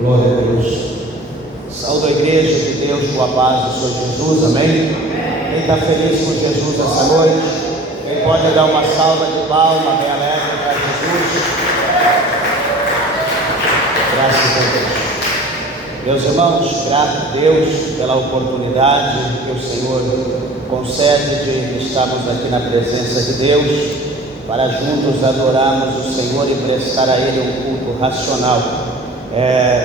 Glória a Deus. Saúde a igreja de Deus com a paz do Senhor Jesus, amém? Quem está feliz com Jesus essa noite? Quem pode dar uma salva de palma bem alegre para Jesus? Graças a Deus. Meus irmãos, grato a Deus pela oportunidade que o Senhor concede de estarmos aqui na presença de Deus, para juntos adorarmos o Senhor e prestar a Ele um culto racional.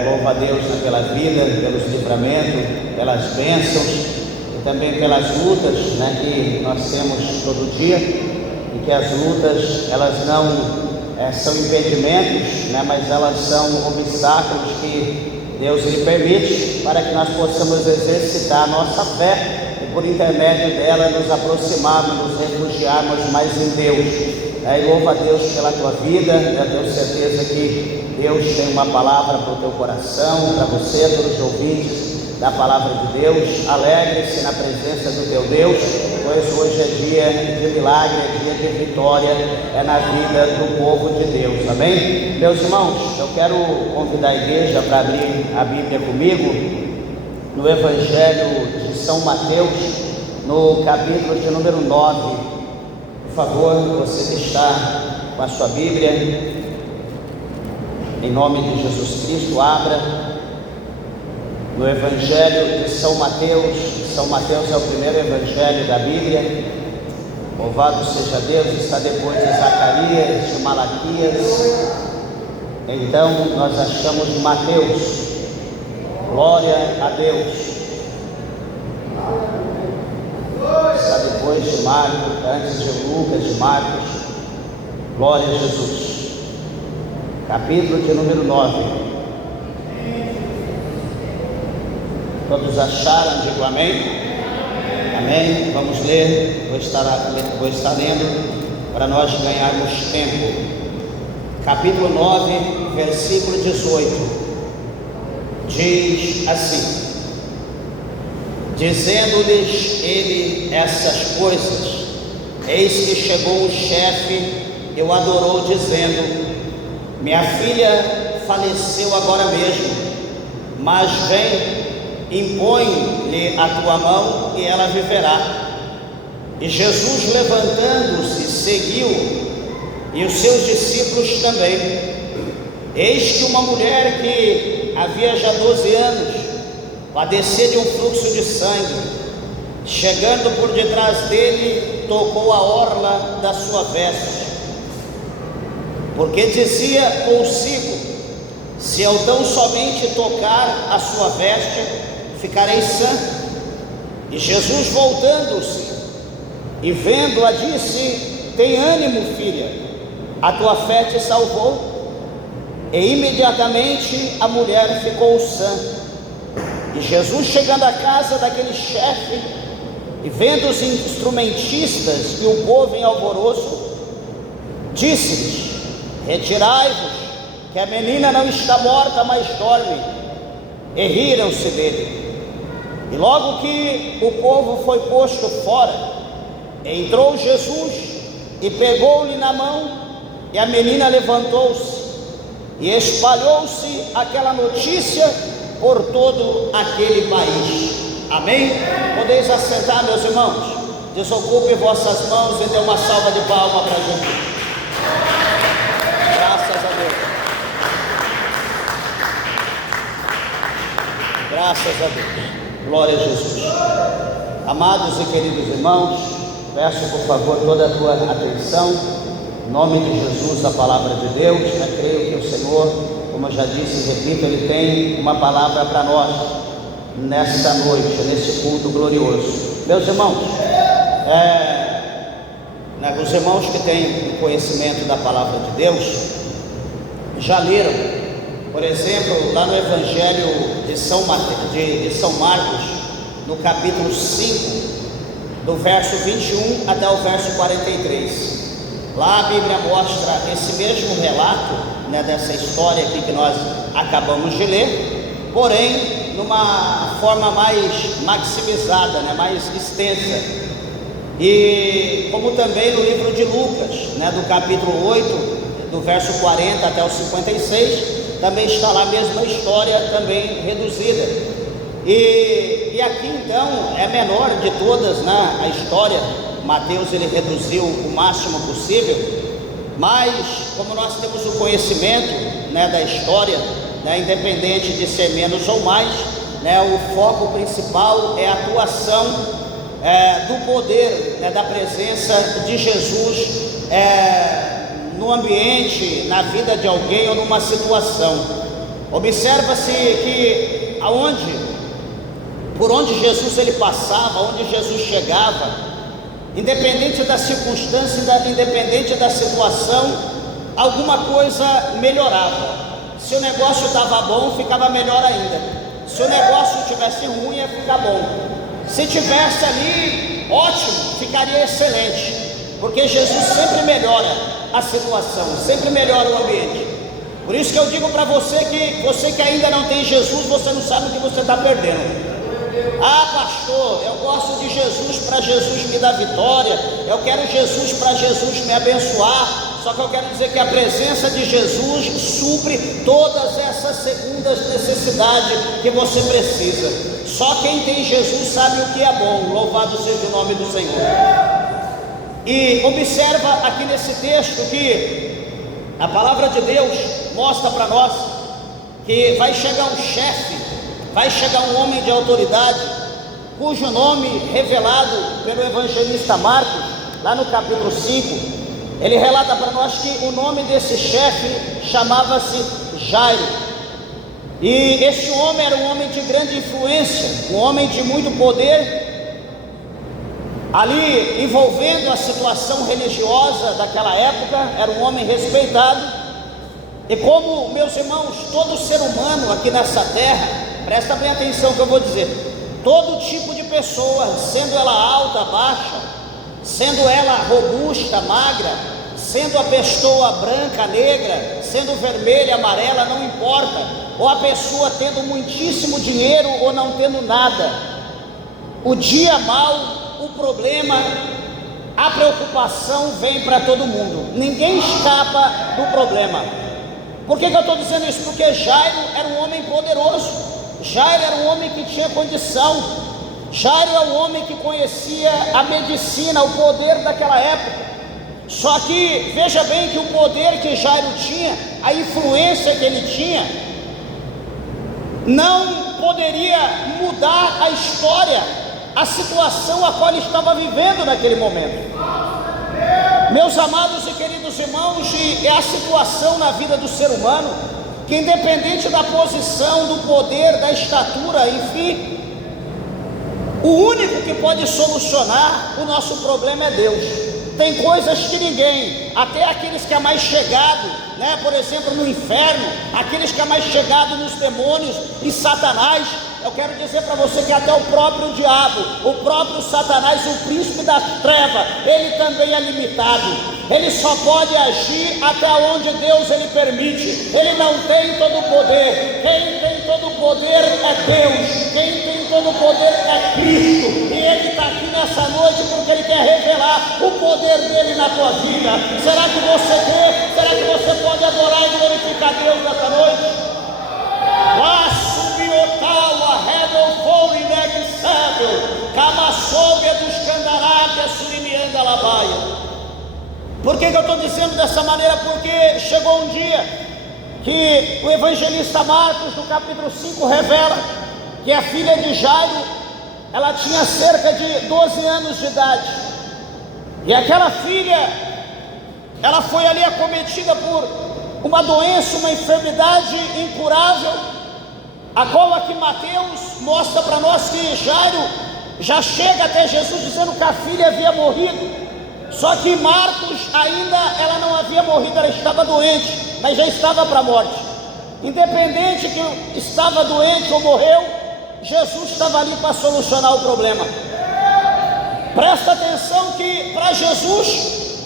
Louva a Deus pela vida, pelos livramentos, pelas bênçãos e também pelas lutas, que nós temos todo dia, e que as lutas elas não são impedimentos, mas elas são obstáculos que Deus lhe permite para que nós possamos exercitar a nossa fé e por intermédio dela nos aproximarmos, nos refugiarmos mais em Deus. E louva a Deus pela tua vida. Eu tenho certeza que Deus tem uma palavra para o teu coração, para você, todos os ouvintes da palavra de Deus. Alegre-se na presença do teu Deus, pois hoje é dia de milagre, é dia de vitória, é na vida do povo de Deus, amém? Meus irmãos, eu quero convidar a igreja para abrir a Bíblia comigo no Evangelho de São Mateus, no capítulo de número 9. Por favor, você que está com a sua Bíblia, em nome de Jesus Cristo, abra no Evangelho de São Mateus. São Mateus é o primeiro Evangelho da Bíblia. Louvado seja Deus, está depois de Zacarias, de Malaquias. Então nós achamos Mateus. Glória a Deus. Está depois de Marcos, antes de Lucas, de Marcos. Glória a Jesus. Capítulo de número 9. Todos acharam? Digo amém? Amém? Vamos ler. Vou estar lendo para nós ganharmos tempo. Capítulo 9, versículo 18. Diz assim: dizendo-lhes ele essas coisas, eis que chegou o chefe e o adorou, dizendo: minha filha faleceu agora mesmo, mas vem, impõe-lhe a tua mão e ela viverá. E Jesus, levantando-se, seguiu, e os seus discípulos também. Eis que uma mulher que havia já 12 anos padecia de um fluxo de sangue, chegando por detrás dele, tocou a orla da sua veste, porque dizia consigo: se eu tão somente tocar a sua veste, ficarei sã. E Jesus, voltando-se e vendo-a, disse: tem ânimo, filha, a tua fé te salvou. E imediatamente a mulher ficou sã. E Jesus, chegando à casa daquele chefe e vendo os instrumentistas e o povo em alvoroço, disse-lhes: retirai-vos, que a menina não está morta, mas dorme. E riram-se dele. E logo que o povo foi posto fora, entrou Jesus e pegou-lhe na mão, e a menina levantou-se, e espalhou-se aquela notícia por todo aquele país. Amém? Podeis assentar, meus irmãos. Desocupe vossas mãos e dê uma salva de palmas para Jesus. Graças a Deus. Graças a Deus. Glória a Jesus. Amados e queridos irmãos, peço por favor toda a tua atenção. Em nome de Jesus, a palavra de Deus. Eu creio que o Senhor, como eu já disse e repito, Ele tem uma palavra para nós nesta noite, nesse culto glorioso. Meus irmãos, os irmãos que têm conhecimento da palavra de Deus já leram, por exemplo, lá no Evangelho de São Marcos, no capítulo 5, do verso 21 até o verso 43. Lá a Bíblia mostra esse mesmo relato, dessa história aqui que nós acabamos de ler, porém numa forma mais maximizada, mais extensa. E como também no livro de Lucas, do capítulo 8, do verso 40 até o 56, também está lá a mesma história, também reduzida. E aqui então é a menor de todas, né, a história. Mateus ele reduziu o máximo possível, mas como nós temos o conhecimento, né, da história, né, independente de ser menos ou mais, né, o foco principal é a atuação do poder, né, da presença de Jesus no ambiente, na vida de alguém ou numa situação. Observa-se que por onde Jesus ele passava, onde Jesus chegava, independente da circunstância, independente da situação, alguma coisa melhorava. Se o negócio estava bom, ficava melhor ainda. Se o negócio estivesse ruim, ia ficar bom. Se tivesse ali, ótimo, ficaria excelente, porque Jesus sempre melhora a situação, sempre melhora o ambiente. Por isso que eu digo para você que ainda não tem Jesus, você não sabe o que você está perdendo. Ah, pastor, eu gosto de Jesus para Jesus me dar vitória, eu quero Jesus para Jesus me abençoar. Só que eu quero dizer que a presença de Jesus supre todas essas segundas necessidades que você precisa. Só quem tem Jesus sabe o que é bom. Louvado seja o nome do Senhor. E observa aqui nesse texto que a palavra de Deus mostra para nós que vai chegar um chefe, vai chegar um homem de autoridade, cujo nome revelado pelo evangelista Marcos, lá no capítulo 5, ele relata para nós que o nome desse chefe chamava-se Jairo. E este homem era um homem de grande influência, um homem de muito poder, ali envolvendo a situação religiosa daquela época. Era um homem respeitado. E como, meus irmãos, todo ser humano aqui nessa terra, presta bem atenção no que eu vou dizer, todo tipo de pessoa, sendo ela alta, baixa, sendo ela robusta, magra, sendo a pessoa branca, negra, sendo vermelha, amarela, não importa, ou a pessoa tendo muitíssimo dinheiro ou não tendo nada, o dia mau, o problema, a preocupação vem para todo mundo, ninguém escapa do problema. Por que eu estou dizendo isso? Porque Jairo era um homem poderoso, Jairo era um homem que tinha condição, Jairo é um homem que conhecia a medicina, o poder daquela época. Só que veja bem que o poder que Jairo tinha, a influência que ele tinha, não poderia mudar a história, a situação a qual ele estava vivendo naquele momento. Meus amados e queridos irmãos, é a situação na vida do ser humano que, independente da posição, do poder, da estatura, enfim, o único que pode solucionar o nosso problema é Deus. Tem coisas que ninguém, até aqueles que é mais chegado, né, por exemplo no inferno, aqueles que é mais chegado nos demônios e Satanás, eu quero dizer para você que até o próprio diabo, o próprio Satanás, o príncipe das trevas, ele também é limitado. Ele só pode agir até onde Deus ele permite. Ele não tem todo o poder. Quem tem todo o poder é Deus. Quem tem todo o poder é Cristo. E Ele está aqui nessa noite porque Ele quer revelar o poder dele na tua vida. Será que você crê? Será que você pode adorar e glorificar Deus nessa noite? Lá subiu a redel fora inexável, camaçouga dos candaracas, surimianda labaia. Por que eu estou dizendo dessa maneira? Porque chegou um dia que o evangelista Marcos, no capítulo 5, revela que a filha de Jairo, ela tinha cerca de 12 anos de idade, e aquela filha, ela foi ali acometida por uma doença, uma enfermidade incurável, a qual aqui Mateus mostra para nós que Jairo já chega até Jesus dizendo que a filha havia morrido. Só que Marcos ainda, ela não havia morrido, ela estava doente, mas já estava para a morte. Independente que estava doente ou morreu, Jesus estava ali para solucionar o problema. Presta atenção que para Jesus,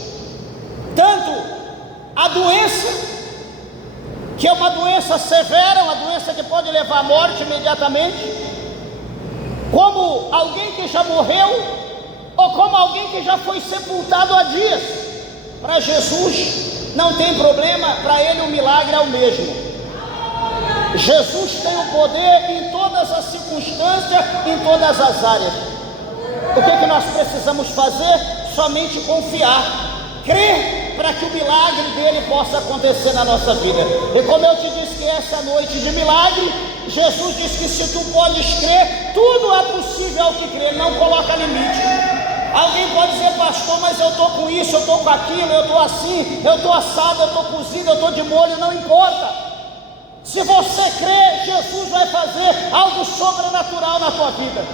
tanto a doença, que é uma doença severa, uma doença que pode levar à morte imediatamente, como alguém que já morreu, ou como alguém que já foi sepultado há dias, para Jesus não tem problema, para ele o milagre é o mesmo. Jesus tem o poder em todas as circunstâncias, em todas as áreas. O que nós precisamos fazer? Somente confiar, crer, para que o milagre dele possa acontecer na nossa vida. E como eu te disse que essa noite de milagre, Jesus disse que se tu podes crer, tudo é possível ao que crer, não coloca limite. Alguém pode dizer: pastor, mas eu estou com isso, eu estou com aquilo, eu estou assim, eu estou assado, eu estou cozido, eu estou de molho. Não importa. Se você crer, Jesus vai fazer algo sobrenatural na tua vida.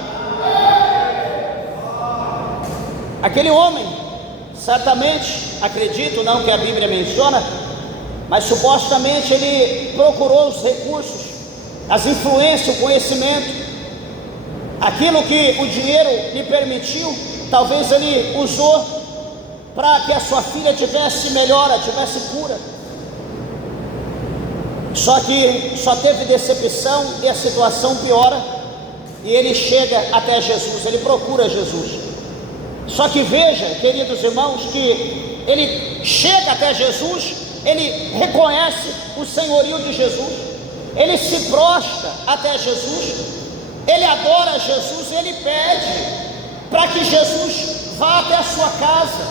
Aquele homem, certamente, acredito, não que a Bíblia menciona, mas supostamente ele procurou os recursos, as influências, o conhecimento, aquilo que o dinheiro lhe permitiu, talvez ele usou para que a sua filha tivesse melhora, tivesse cura. Só que só teve decepção e a situação piora, e ele chega até Jesus, ele procura Jesus. Só que veja, queridos irmãos, que ele chega até Jesus, ele reconhece o senhorio de Jesus, ele se prostra até Jesus, ele adora Jesus, ele pede para que Jesus vá até a sua casa,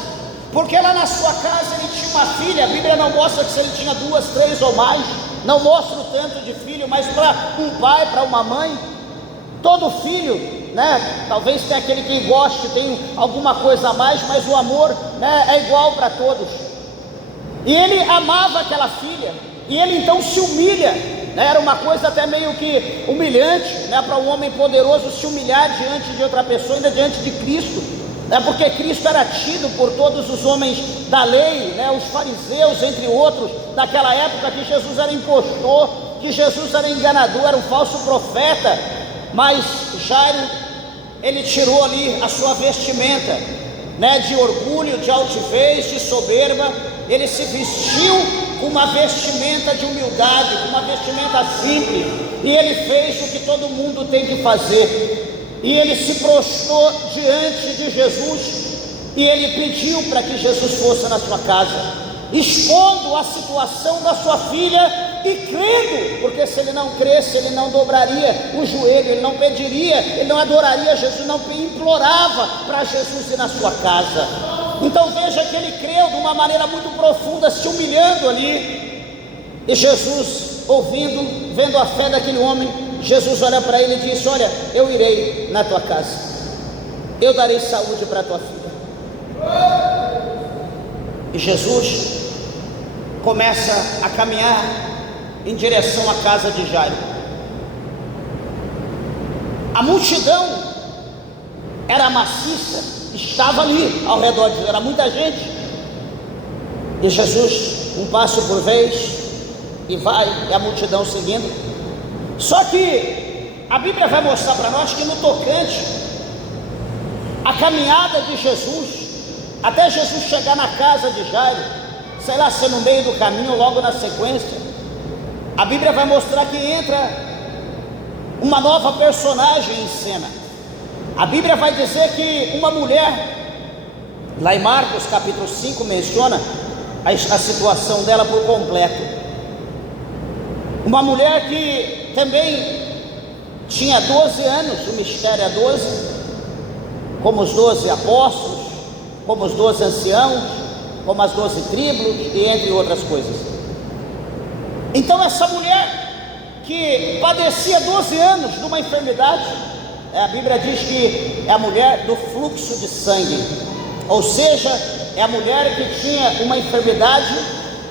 porque lá na sua casa ele tinha uma filha. A Bíblia não mostra que se ele tinha 2, 3 ou mais, não mostra o tanto de filho, mas para um pai, para uma mãe, todo filho, né? Talvez tenha aquele que goste, tem alguma coisa a mais, mas o amor, né, é igual para todos. E ele amava aquela filha, e ele então se humilha, né? Era uma coisa até meio que humilhante, né, para um homem poderoso se humilhar diante de outra pessoa, ainda diante de Cristo, né? Porque Cristo era tido por todos os homens da lei, né, os fariseus, entre outros, daquela época, que Jesus era impostor, que Jesus era enganador, era um falso profeta. Mas Jairo, ele tirou ali a sua vestimenta, né, de orgulho, de altivez, de soberba. Ele se vestiu com uma vestimenta de humildade, com uma vestimenta simples, e ele fez o que todo mundo tem que fazer, e ele se prostrou diante de Jesus, e ele pediu para que Jesus fosse na sua casa, expondo a situação da sua filha e crendo, porque se ele não cresce, ele não dobraria o joelho, ele não pediria, ele não adoraria Jesus, não implorava para Jesus ir na sua casa. Então veja que ele creu de uma maneira muito profunda, se humilhando ali, e Jesus, ouvindo, vendo a fé daquele homem, Jesus olha para ele e disse: olha, eu irei na tua casa, eu darei saúde para a tua filha. E Jesus começa a caminhar em direção à casa de Jairo. A multidão era maciça, estava ali ao redor de Jesus, era muita gente, e Jesus, um passo por vez, e vai, e a multidão seguindo. Só que a Bíblia vai mostrar para nós que no tocante a caminhada de Jesus, até Jesus chegar na casa de Jairo, sei lá se no meio do caminho ou logo na sequência, a Bíblia vai mostrar que entra uma nova personagem em cena. A Bíblia vai dizer que uma mulher, lá em Marcos capítulo 5, menciona a situação dela por completo. Uma mulher que também tinha 12 anos, o mistério é 12, como os 12 apóstolos, como os 12 anciãos, como as 12 tribos, e entre outras coisas. Então essa mulher que padecia 12 anos de uma enfermidade, a Bíblia diz que é a mulher do fluxo de sangue, ou seja, é a mulher que tinha uma enfermidade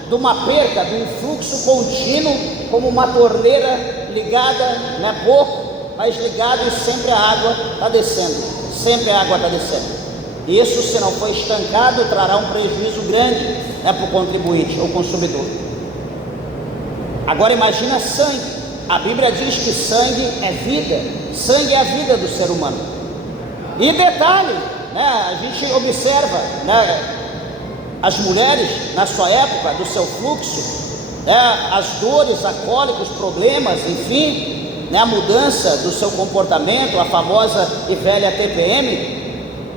de uma perda, de um fluxo contínuo, como uma torneira ligada, né, pouco, mas ligado, e sempre a água está descendo, sempre a água está descendo. Isso, se não for estancado, trará um prejuízo grande, né, para o contribuinte ou consumidor. Agora imagina sangue. A Bíblia diz que sangue é vida, sangue é a vida do ser humano. E detalhe, né, a gente observa, né, as mulheres na sua época do seu fluxo, né, as dores, a cólica, os problemas, enfim, né, a mudança do seu comportamento, a famosa e velha TPM.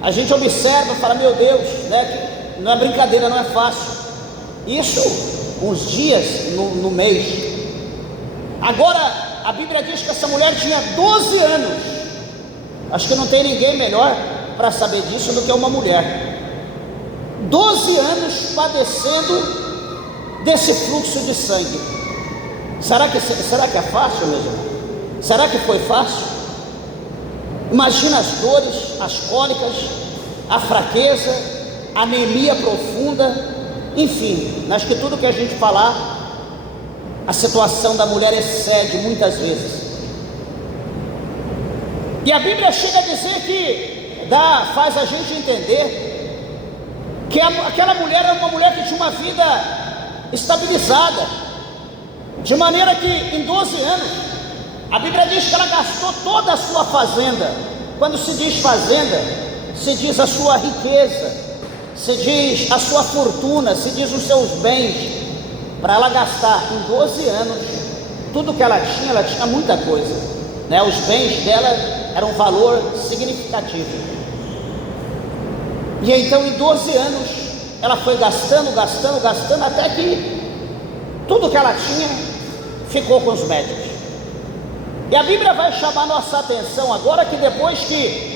A gente observa e fala: meu Deus, né, que não é brincadeira, não é fácil. Isso uns dias no mês. Agora, a Bíblia diz que essa mulher tinha 12 anos. Acho que não tem ninguém melhor para saber disso do que uma mulher. 12 anos padecendo desse fluxo de sangue. Será que é fácil, meu irmão? Será que foi fácil? Imagina as dores, as cólicas, a fraqueza, a anemia profunda, enfim, acho que tudo que a gente falar, a situação da mulher excede muitas vezes. E a Bíblia chega a dizer que faz a gente entender que aquela mulher era uma mulher que tinha uma vida estabilizada, de maneira que em 12 anos, a Bíblia diz que ela gastou toda a sua fazenda. Quando se diz fazenda, se diz a sua riqueza, se diz a sua fortuna, se diz os seus bens, para ela gastar em 12 anos, tudo que ela tinha muita coisa, né? Os bens dela eram um valor significativo. E então em 12 anos, ela foi gastando, até que tudo que ela tinha ficou com os médicos. E a Bíblia vai chamar nossa atenção agora que depois que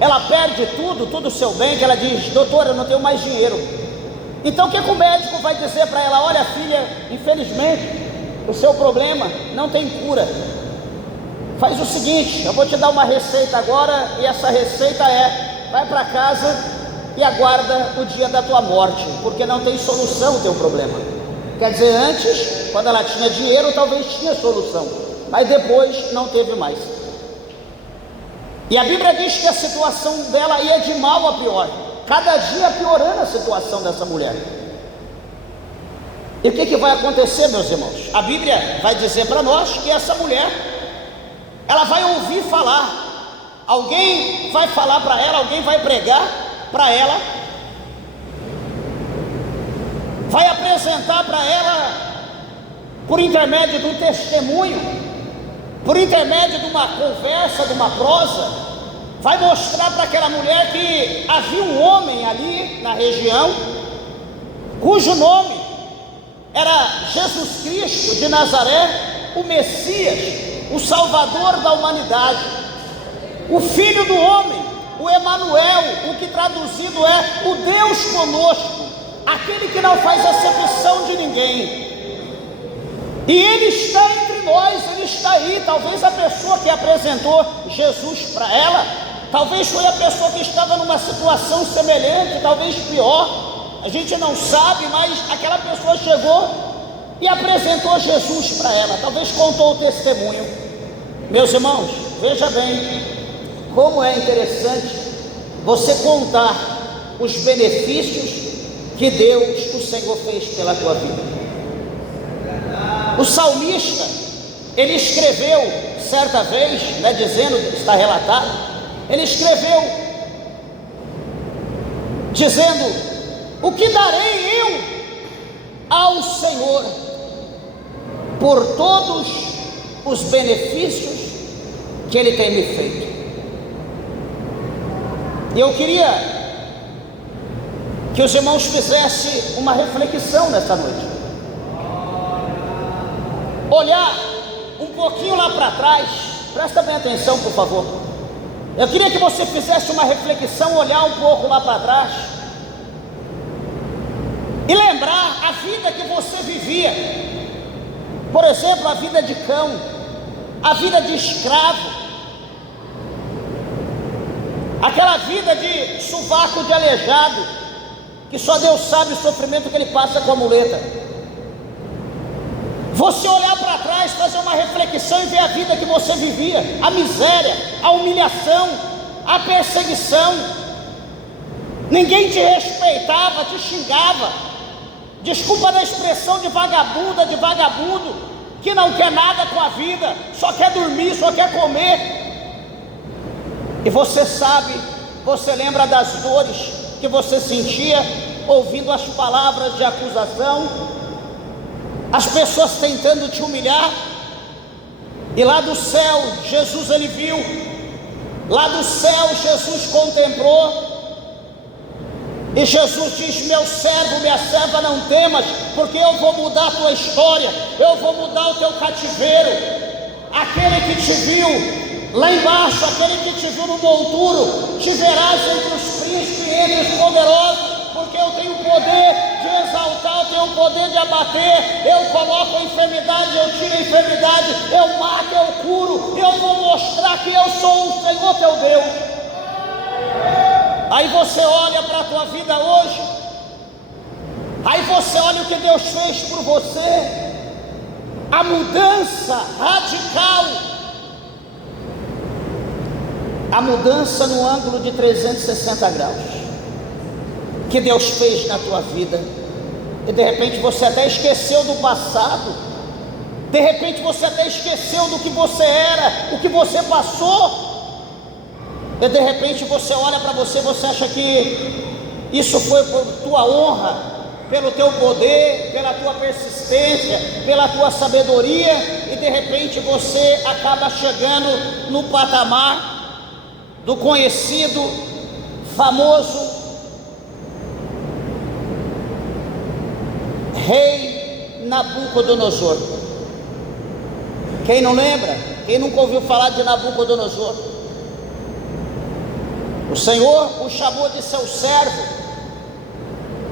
ela perde tudo o seu bem, que ela diz: doutor, eu não tenho mais dinheiro. Então o que o médico vai dizer para ela? Olha, filha, infelizmente o seu problema não tem cura. Faz o seguinte, eu vou te dar uma receita agora, e essa receita vai para casa e aguarda o dia da tua morte, porque não tem solução o teu problema. Quer dizer, antes, quando ela tinha dinheiro, talvez tinha solução, mas depois não teve mais. E a Bíblia diz que a situação dela ia de mal a pior, cada dia piorando a situação dessa mulher. E o que vai acontecer, meus irmãos? A Bíblia vai dizer para nós que essa mulher, ela vai ouvir falar, alguém vai falar para ela, alguém vai pregar para ela, vai apresentar para ela, por intermédio de um testemunho, por intermédio de uma conversa, de uma prosa, vai mostrar para aquela mulher que havia um homem ali na região, cujo nome era Jesus Cristo de Nazaré, o Messias, o Salvador da humanidade, o Filho do homem, o Emanuel, o que traduzido é o Deus conosco, aquele que não faz acepção de ninguém. E Ele está entre nós, Ele está aí. Talvez a pessoa que apresentou Jesus para ela, talvez foi a pessoa que estava numa situação semelhante, talvez pior, a gente não sabe, mas aquela pessoa chegou e apresentou Jesus para ela, talvez contou o testemunho. Meus irmãos, veja bem, como é interessante você contar os benefícios que Deus, o Senhor, fez pela tua vida. O salmista, ele escreveu certa vez, dizendo, está relatado, ele escreveu dizendo: o que darei eu ao Senhor por todos os benefícios que Ele tem me feito? E eu queria que os irmãos fizessem uma reflexão nessa noite, olhar um pouquinho lá para trás. Presta bem atenção, por favor. Eu queria que você fizesse uma reflexão, olhar um pouco lá para trás e lembrar a vida que você vivia. Por exemplo, a vida de cão, a vida de escravo, aquela vida de sovaco de aleijado, que só Deus sabe o sofrimento que ele passa com a muleta. Você olhar para trás, fazer uma reflexão e ver a vida que você vivia, a miséria, a humilhação, a perseguição. Ninguém te respeitava, te xingava. Desculpa da expressão de vagabunda, de vagabundo, que não quer nada com a vida, só quer dormir, só quer comer. E você sabe, você lembra das dores que você sentia, ouvindo as palavras de acusação, as pessoas tentando te humilhar. E lá do céu, Jesus ele viu, lá do céu Jesus contemplou, E Jesus diz: meu servo, minha serva, não temas, porque eu vou mudar a tua história, eu vou mudar o teu cativeiro. Aquele que te viu lá embaixo, aquele que te viu no monturo, te verás entre os príncipes e entre os poderosos, porque eu tenho poder de exaltar, eu tenho poder de abater, eu coloco a enfermidade, eu tiro a enfermidade, eu mato, eu curo, eu vou mostrar que eu sou o Senhor teu Deus. Aí você olha para a tua vida hoje, aí você olha o que Deus fez por você, a mudança radical, a mudança no ângulo de 360 graus, que Deus fez na tua vida. E de repente você até esqueceu do passado, de repente você até esqueceu do que você era, o que você passou. E de repente você olha para você, você acha que isso foi por tua honra, pelo teu poder, pela tua persistência, pela tua sabedoria, e de repente você acaba chegando no patamar do conhecido, famoso rei Nabucodonosor. Quem não lembra? Quem nunca ouviu falar de Nabucodonosor? O Senhor o chamou de seu servo,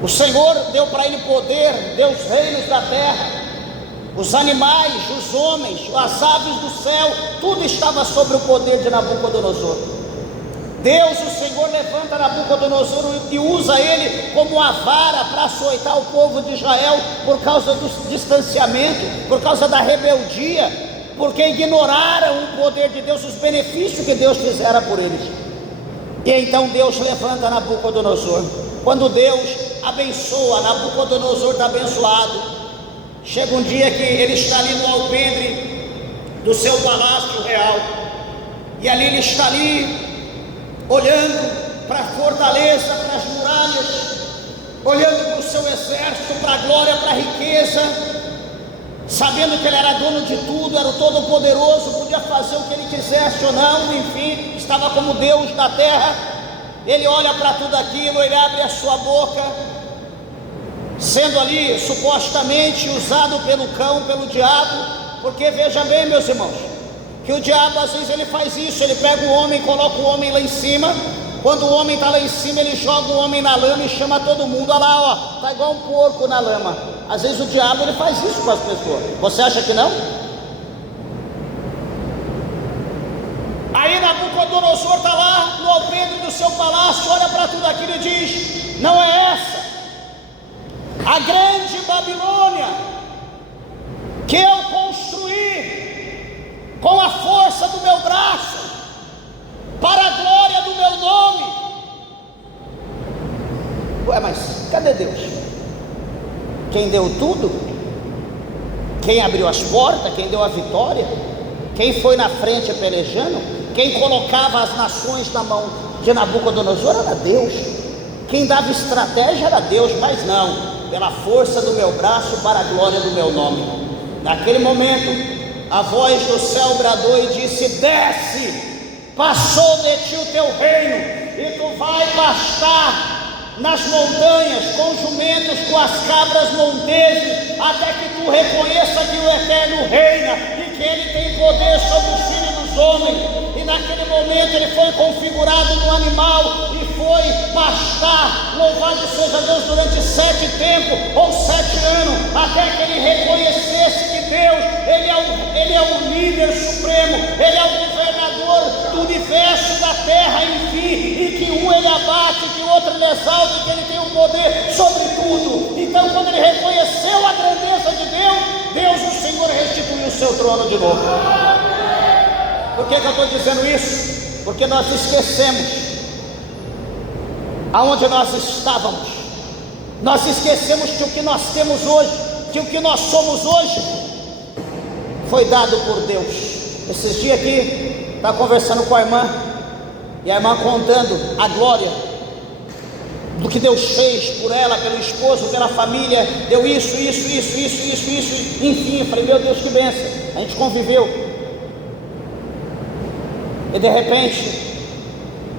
o Senhor deu para ele poder, deu os reinos da terra, os animais, os homens, as aves do céu, tudo estava sobre o poder de Nabucodonosor. Deus, o Senhor, levanta Nabucodonosor e usa ele como a vara para açoitar o povo de Israel por causa do distanciamento, por causa da rebeldia, porque ignoraram o poder de Deus, os benefícios que Deus fizera por eles. E então Deus levanta Nabucodonosor. Quando Deus abençoa, Nabucodonosor está abençoado. Chega um dia que ele está ali no alpendre do seu palácio real, e ali ele está ali olhando para a fortaleza, para as muralhas, olhando para o seu exército, para a glória, para a riqueza, sabendo que ele era dono de tudo, era o todo-poderoso, podia fazer o que ele quisesse ou não, enfim, estava como Deus da terra. Ele olha para tudo aquilo, ele abre a sua boca, sendo ali supostamente usado pelo cão, pelo diabo, porque veja bem, meus irmãos, que o diabo às vezes ele faz isso, ele pega o homem, coloca o homem lá em cima. Quando o homem está lá em cima, ele joga o homem na lama e chama todo mundo. Olha lá, ó, está igual um porco na lama. Às vezes o diabo ele faz isso com as pessoas. Você acha que não? Aí Nabucodonosor está lá no alpendre do seu palácio, olha para tudo aquilo e diz: não é essa a grande Babilônia que eu construí com a força do meu braço, para a glória do meu nome? Ué, mas cadê Deus? Quem deu tudo? Quem abriu as portas? Quem deu a vitória? Quem foi na frente pelejando? Quem colocava as nações na mão de Nabucodonosor era Deus. Quem dava estratégia era Deus, mas não, pela força do meu braço, para a glória do meu nome. Naquele momento a voz do céu bradou e disse: desce, passou de ti o teu reino, e tu vai pastar nas montanhas, com jumentos, com as cabras monteses, até que tu reconheça que o Eterno reina, e que Ele tem poder sobre os filhos dos homens. E naquele momento ele foi configurado no animal, e foi pastar, louvado seja Deus, durante 7 tempos, ou 7 anos, até que ele reconhecesse que Deus, Ele é o líder supremo, Ele é o governador do universo e da terra, enfim, e que um Ele abate, que o outro Ele exalta, e que Ele tem o poder sobre tudo. Então, quando ele reconheceu a grandeza de Deus, Deus, o Senhor, restituiu o seu trono de novo. Por que eu estou dizendo isso? Porque nós esquecemos aonde nós estávamos. Nós esquecemos que o que nós temos hoje, que o que nós somos hoje, foi dado por Deus. Esses dias aqui, estava conversando com a irmã, e a irmã contando a glória do que Deus fez por ela, pelo esposo, pela família. Deu isso, enfim. Eu falei: meu Deus, que bênção. A gente conviveu. E de repente,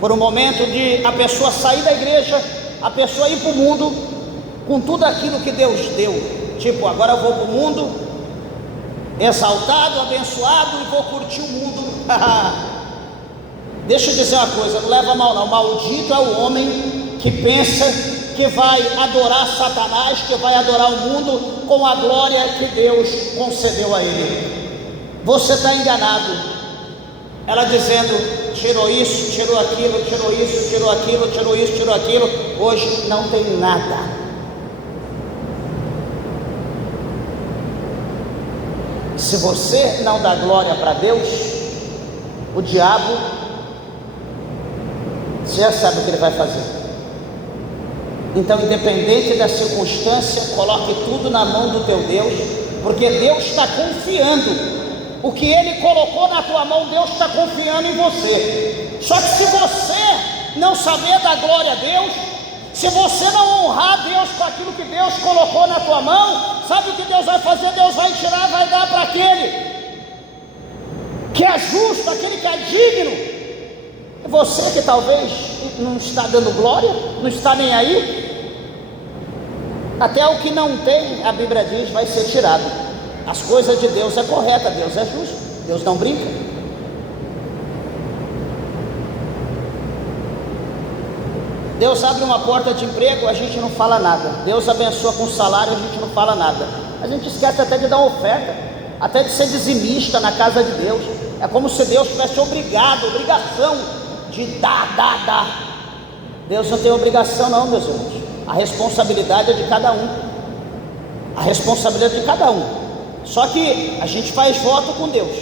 por um momento de a pessoa sair da igreja a pessoa ir para o mundo com tudo aquilo que Deus deu. Tipo, agora eu vou para o mundo exaltado, abençoado e vou curtir o mundo. Deixa eu dizer uma coisa, não leva mal não. Maldito é o homem que pensa que vai adorar Satanás, que vai adorar o mundo com a glória que Deus concedeu a ele. Você está enganado. Ela dizendo, tirou isso, tirou aquilo, tirou isso, tirou aquilo, tirou isso, tirou aquilo. Hoje não tem nada. Se você não dá glória para Deus, o diabo, você já sabe o que ele vai fazer. Então, independente da circunstância, coloque tudo na mão do teu Deus, porque Deus está confiando. O que Ele colocou na tua mão, Deus está confiando em você. Só que se você não saber dar glória a Deus, se você não honrar Deus com aquilo que Deus colocou na tua mão, sabe o que Deus vai fazer? Deus vai tirar, vai dar para aquele que é justo, aquele que é digno. Você que talvez não está dando glória, não está nem aí, até o que não tem, a Bíblia diz, vai ser tirado. As coisas de Deus é correta, Deus é justo, Deus não brinca. Deus abre uma porta de emprego, a gente não fala nada. Deus abençoa com salário, a gente não fala nada. A gente esquece até de dar oferta, até de ser dizimista na casa de Deus. É como se Deus tivesse obrigação de dar. Deus não tem obrigação não, meus irmãos. A responsabilidade é de cada um. A responsabilidade é de cada um. Só que a gente faz voto com Deus.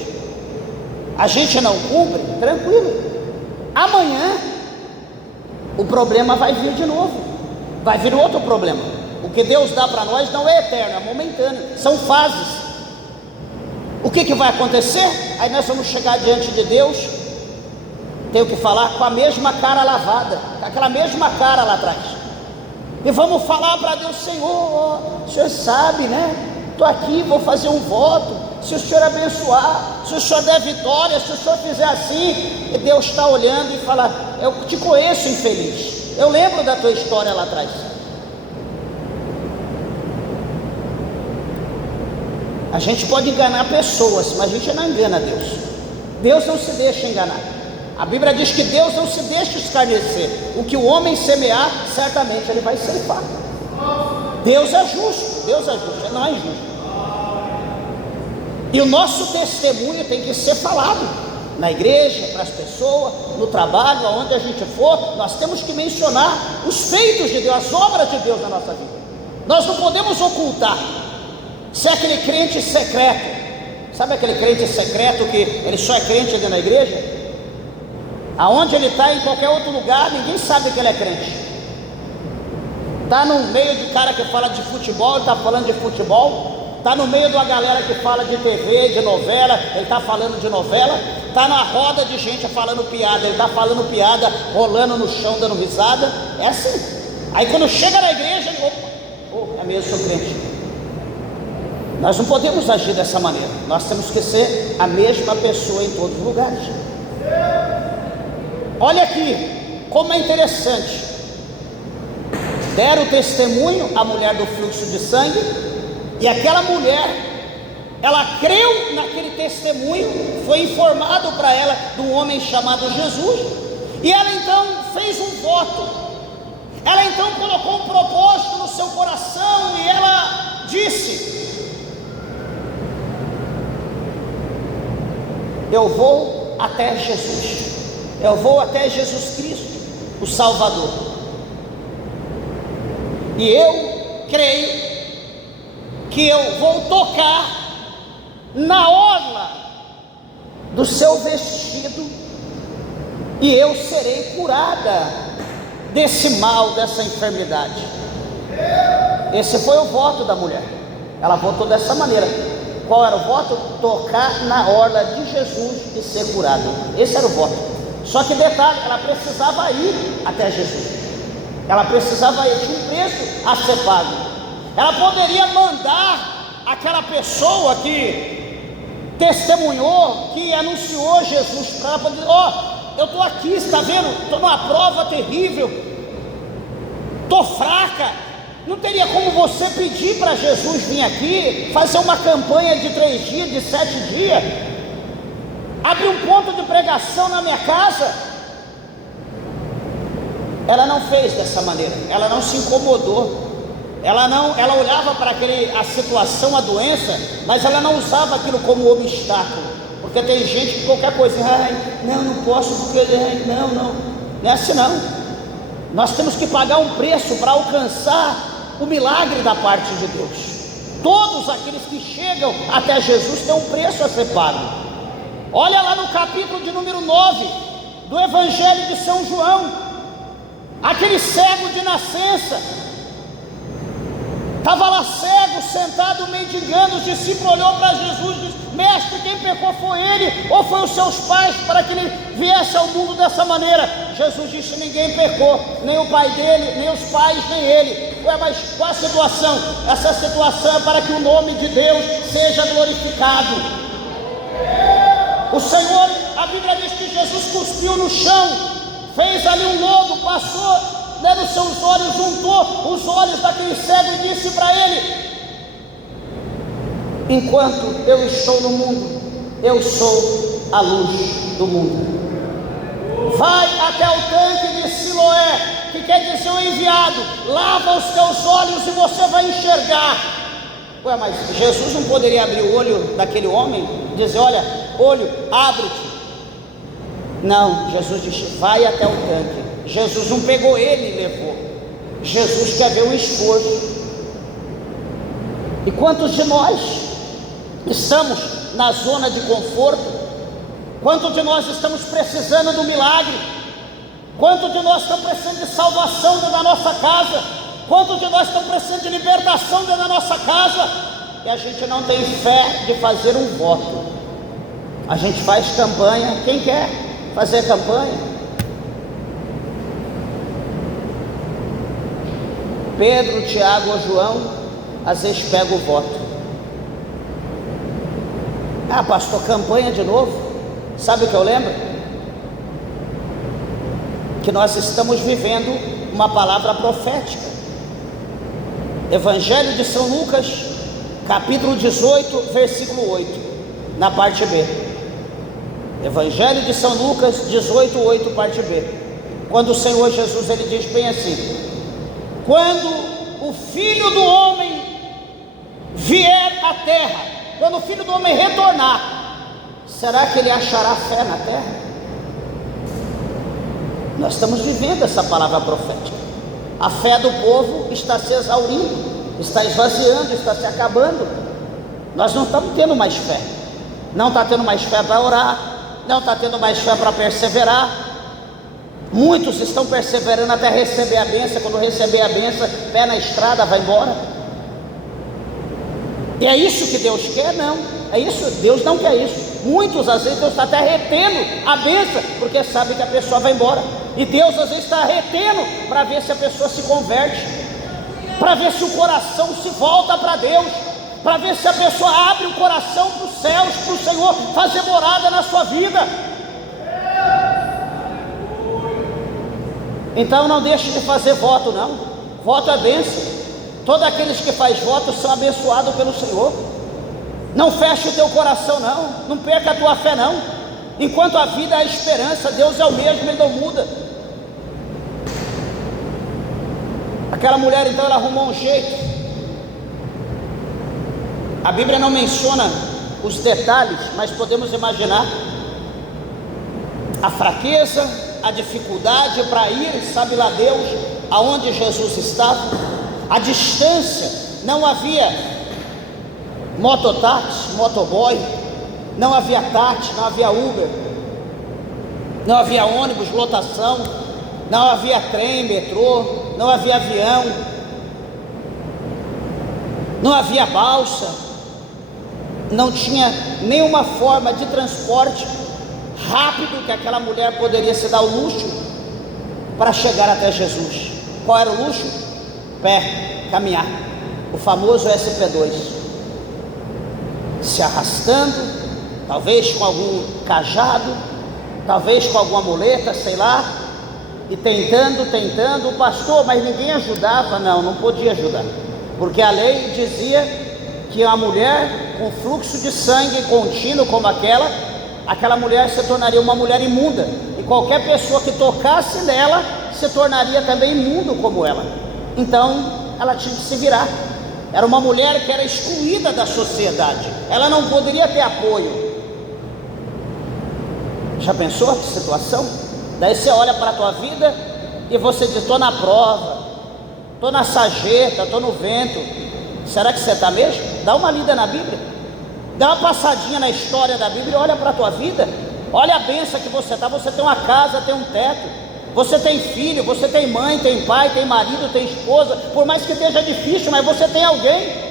A gente não cumpre, tranquilo. Amanhã o problema vai vir de novo. Vai vir outro problema. O que Deus dá para nós não é eterno, é momentâneo. São fases. O que vai acontecer? Aí nós vamos chegar diante de Deus, tenho que falar com a mesma cara lavada, com aquela mesma cara lá atrás, e vamos falar para Deus: Senhor, o Senhor sabe, né? Estou aqui, vou fazer um voto. Se o Senhor abençoar, se o Senhor der vitória, se o Senhor fizer assim, e Deus está olhando e fala: eu te conheço, infeliz, eu lembro da tua história lá atrás. A gente pode enganar pessoas, mas a gente não engana Deus. Deus não se deixa enganar. A Bíblia diz que Deus não se deixa escarnecer. O que o homem semear, certamente ele vai ceifar. Deus é justo, ele não é injusto. E o nosso testemunho tem que ser falado na igreja, para as pessoas, no trabalho, aonde a gente for. Nós temos que mencionar os feitos de Deus, as obras de Deus na nossa vida. Nós não podemos ocultar. Se é aquele crente secreto, sabe aquele crente secreto que ele só é crente dentro da igreja? Aonde ele está, em qualquer outro lugar, ninguém sabe que ele é crente. Está no meio de cara que fala de futebol, ele está falando de futebol. Está no meio de uma galera que fala de TV, de novela, ele está falando de novela. Está na roda de gente falando piada, ele está falando piada, rolando no chão, dando risada. É assim. Aí quando chega na igreja, ele, é mesmo, sou crente. Nós não podemos agir dessa maneira. Nós temos que ser a mesma pessoa em todos os lugares. Olha aqui como é interessante. Deram o testemunho a mulher do fluxo de sangue, e aquela mulher, ela creu naquele testemunho, foi informado para ela de um homem chamado Jesus, e ela então fez um voto. Ela então colocou um propósito no seu coração, e ela disse: eu vou até Jesus, eu vou até Jesus Cristo, o Salvador, e eu creio que eu vou tocar na orla do seu vestido, e eu serei curada desse mal, dessa enfermidade. Esse foi o voto da mulher. Ela votou dessa maneira. Qual era o voto? Tocar na orla de Jesus e ser curado. Esse era o voto. Só que detalhe, ela precisava ir até Jesus. Ela precisava ir, tinha um preço a ser pago. Ela poderia mandar aquela pessoa que testemunhou, que anunciou Jesus para ela, poder dizer: eu estou aqui, está vendo? Estou numa prova terrível. estou fraca. Não teria como você pedir para Jesus vir aqui, fazer uma campanha de 3 dias, de 7 dias, abrir um ponto de pregação na minha casa? Ela não fez dessa maneira, ela não se incomodou, ela olhava para a situação, a doença, mas ela não usava aquilo como obstáculo, porque tem gente que qualquer coisa, não posso, porque não é assim não. Nós temos que pagar um preço para alcançar o milagre da parte de Deus. Todos aqueles que chegam até Jesus têm um preço a ser pago. Olha lá no capítulo de número 9 do Evangelho de São João, aquele cego de nascença, estava lá cego, sentado mendigando. Os discípulos olhou para Jesus e disse: mestre, quem pecou foi ele ou foi os seus pais para que ele viesse ao mundo dessa maneira? Jesus disse: ninguém pecou, nem o pai dele, nem os pais, nem ele. Mas qual a situação? Essa situação é para que o nome de Deus seja glorificado. O Senhor, a Bíblia diz que Jesus cuspiu no chão, fez ali um lodo, passou nos seus olhos, juntou os olhos daquele cego e disse para ele: enquanto eu estou no mundo, eu sou a luz do mundo. Vai até o tanque de Siloé, que quer dizer o enviado, lava os teus olhos e você vai enxergar. Mas Jesus não poderia abrir o olho daquele homem e dizer: olha, olho, abre-te? Não, Jesus disse: vai até o tanque. Jesus não pegou ele e levou. Jesus quer ver o esforço. E quantos de nós estamos na zona de conforto? Quantos de nós estamos precisando do milagre? Quantos de nós estamos precisando de salvação dentro da nossa casa? Quantos de nós estamos precisando de libertação dentro da nossa casa? E a gente não tem fé de fazer um voto. A gente faz campanha. Quem quer fazer campanha? Pedro, Tiago ou João, às vezes pega o voto. Pastor, campanha de novo? Sabe o que eu lembro? Que nós estamos vivendo uma palavra profética. Evangelho de São Lucas, capítulo 18, versículo 8, na parte B. Evangelho de São Lucas 18, 8, parte B. Quando o Senhor Jesus, ele diz bem assim: quando o Filho do Homem vier à terra, quando o Filho do Homem retornar, será que ele achará fé na terra? Nós estamos vivendo essa palavra profética. A fé do povo está se exaurindo, está esvaziando, está se acabando. Nós não estamos tendo mais fé. Não está tendo mais fé para orar, não está tendo mais fé para perseverar. Muitos estão perseverando até receber a bênção. Quando receber a bênção, pé na estrada, vai embora. E é isso que Deus quer? Não, é isso, Deus não quer isso. Muitos, às vezes, Deus está até retendo a bênção, porque sabe que a pessoa vai embora. E Deus, às vezes, está retendo para ver se a pessoa se converte, para ver se o coração se volta para Deus, para ver se a pessoa abre o coração para os céus, para o Senhor fazer morada na sua vida. Então não deixe de fazer voto, não. Voto é bênção. Todos aqueles que fazem voto são abençoados pelo Senhor. Não feche o teu coração, não perca a tua fé, não. Enquanto a vida é a esperança, Deus é o mesmo, Ele não muda. Aquela mulher, então, ela arrumou um jeito. A Bíblia não menciona os detalhes, mas podemos imaginar a fraqueza, a dificuldade para ir, sabe lá Deus, aonde Jesus estava. A distância, não havia mototáxi, motoboy, não havia táxi, não havia Uber, não havia ônibus, lotação, não havia trem, metrô, não havia avião, não havia balsa, não tinha nenhuma forma de transporte rápido que aquela mulher poderia se dar o luxo para chegar até Jesus. Qual era o luxo? Pé, caminhar, o famoso SP2, se arrastando, talvez com algum cajado, talvez com alguma muleta, sei lá, e tentando, pastor, mas ninguém ajudava. Não podia ajudar, porque a lei dizia que a mulher com fluxo de sangue contínuo como aquela mulher se tornaria uma mulher imunda, e qualquer pessoa que tocasse nela se tornaria também imundo como ela. Então ela tinha que se virar. Era uma mulher que era excluída da sociedade, ela não poderia ter apoio. Já pensou que situação? Daí você olha para a tua vida e você diz: estou na prova, estou na sarjeta, estou no vento. Será que você está mesmo? Dá uma lida na Bíblia, dá uma passadinha na história da Bíblia, olha para a tua vida, olha a bênção que você está. Você tem uma casa, tem um teto, você tem filho, você tem mãe, tem pai, tem marido, tem esposa. Por mais que esteja difícil, mas você tem alguém.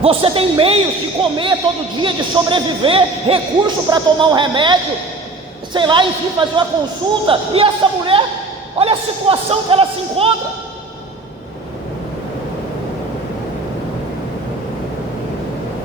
Você tem meios de comer todo dia, de sobreviver, recurso para tomar um remédio, sei lá, enfim, fazer uma consulta. E essa mulher, olha a situação que ela se encontra.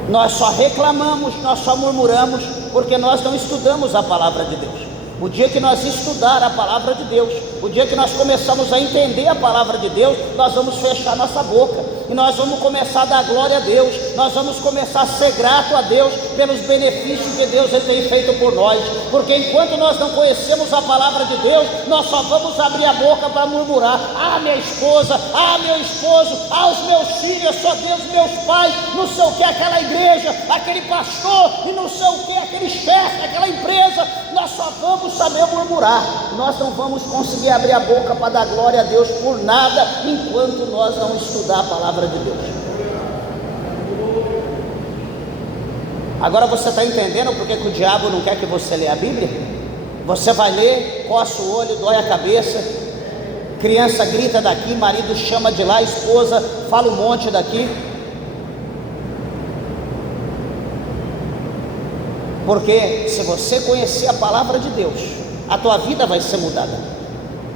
Nós só reclamamos, nós só murmuramos, porque nós não estudamos a palavra de Deus. O dia que nós estudar a palavra de Deus, o dia que nós começamos a entender a palavra de Deus, nós vamos fechar nossa boca, e nós vamos começar a dar glória a Deus, nós vamos começar a ser grato a Deus pelos benefícios que Deus tem feito por nós, porque enquanto nós não conhecemos a palavra de Deus, nós só vamos abrir a boca para murmurar: ah, minha esposa, ah, meu esposo, ah, os meus filhos, só Deus, meus pais, não sei o que, aquela igreja, aquele pastor, e não sei o que, aquele chefe, aquela empresa. Nós só vamos saber murmurar, nós não vamos conseguir abrir a boca para dar glória a Deus por nada, enquanto nós não estudar a palavra de Deus. Agora você está entendendo porque que o diabo não quer que você leia a Bíblia? Você vai ler, coça o olho, dói a cabeça, criança grita daqui, marido chama de lá, esposa fala um monte daqui. Porque se você conhecer a palavra de Deus, a tua vida vai ser mudada.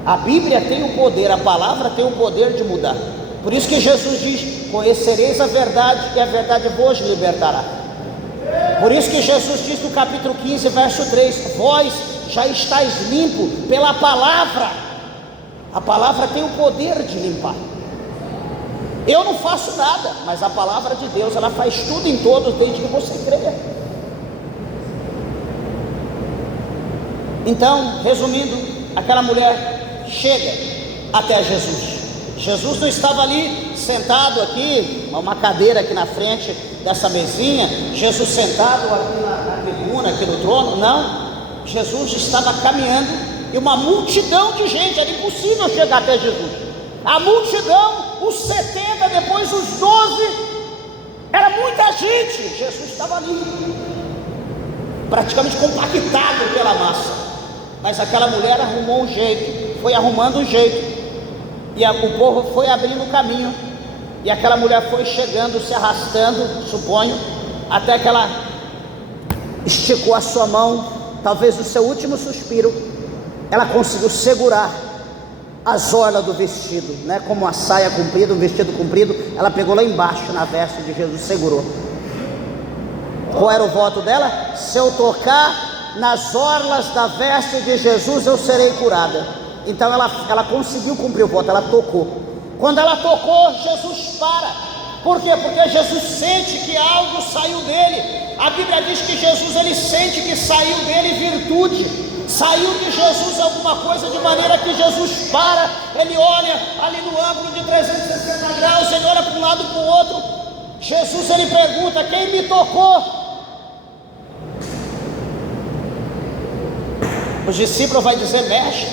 A Bíblia tem o poder, a palavra tem o poder de mudar. Por isso que Jesus diz: conhecereis a verdade e a verdade vos libertará. Por isso que Jesus diz no capítulo 15, verso 3: vós já estáis limpo pela palavra. A palavra tem o poder de limpar. Eu não faço nada, mas a palavra de Deus, ela faz tudo em todos, desde que você creia. Então, resumindo, aquela mulher chega até Jesus. Jesus não estava ali sentado aqui, uma cadeira aqui na frente dessa mesinha, Jesus sentado aqui na tribuna, aqui no trono. Não, Jesus estava caminhando e uma multidão de gente, era impossível chegar até Jesus. A multidão, os 70, depois os 12, era muita gente. Jesus estava ali, praticamente compactado pela massa. Mas aquela mulher arrumou um jeito, foi arrumando um jeito, e o povo foi abrindo o caminho, e aquela mulher foi chegando, se arrastando, suponho, até que ela esticou a sua mão, talvez o seu último suspiro, ela conseguiu segurar as orlas do vestido, né? Como uma saia comprida, um vestido comprido, ela pegou lá embaixo na veste de Jesus, segurou. Qual era o voto dela? Se eu tocar nas orlas da veste de Jesus, eu serei curada. Então ela conseguiu cumprir o voto, ela tocou. Quando ela tocou, Jesus para. Por quê? Porque Jesus sente que algo saiu dele. A Bíblia diz que Jesus, ele sente que saiu dele virtude, saiu de Jesus alguma coisa, de maneira que Jesus para. Ele olha ali no ângulo de 360 graus, ele olha para um lado e para o outro. Jesus, ele pergunta: quem me tocou? Os discípulos vão dizer: mestre,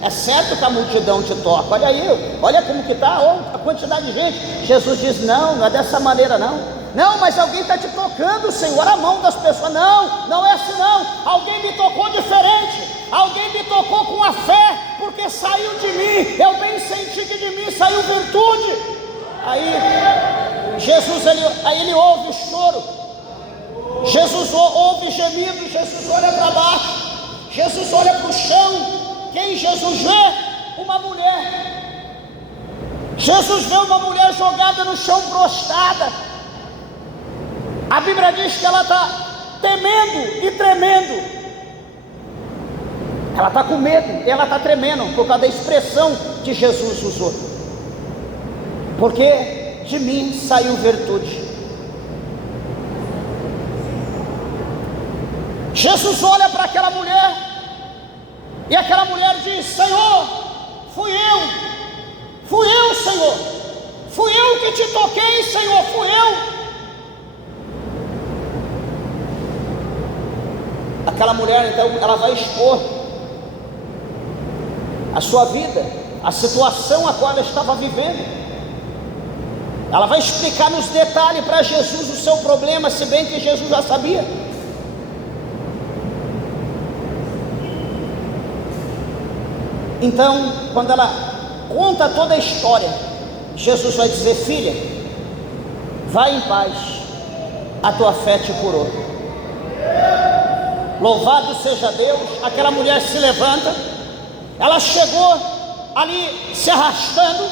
é certo que a multidão te toca, olha aí, olha como que está a quantidade de gente. Jesus diz: não é dessa maneira não. Não, mas alguém está te tocando, Senhor, a mão das pessoas. Não é assim não. Alguém me tocou diferente, alguém me tocou com a fé, porque saiu de mim, eu bem senti que de mim saiu virtude. Aí Jesus, ele ouve o choro, Jesus ouve gemido, Jesus olha para baixo, Jesus olha para o chão. Quem Jesus vê? Uma mulher. Jesus vê uma mulher jogada no chão, prostrada. A Bíblia diz que ela está temendo e tremendo. Ela está com medo, ela está tremendo por causa da expressão que Jesus usou. Porque de mim saiu virtude. Jesus olha para aquela mulher, e aquela mulher diz: Senhor, fui eu, Senhor, fui eu que te toquei, Senhor, fui eu. Aquela mulher, então, ela vai expor a sua vida, a situação a qual ela estava vivendo. Ela vai explicar nos detalhes para Jesus o seu problema, se bem que Jesus já sabia. Então, quando ela conta toda a história, Jesus vai dizer: filha, vai em paz, a tua fé te curou. Louvado seja Deus. Aquela mulher se levanta, ela chegou ali se arrastando,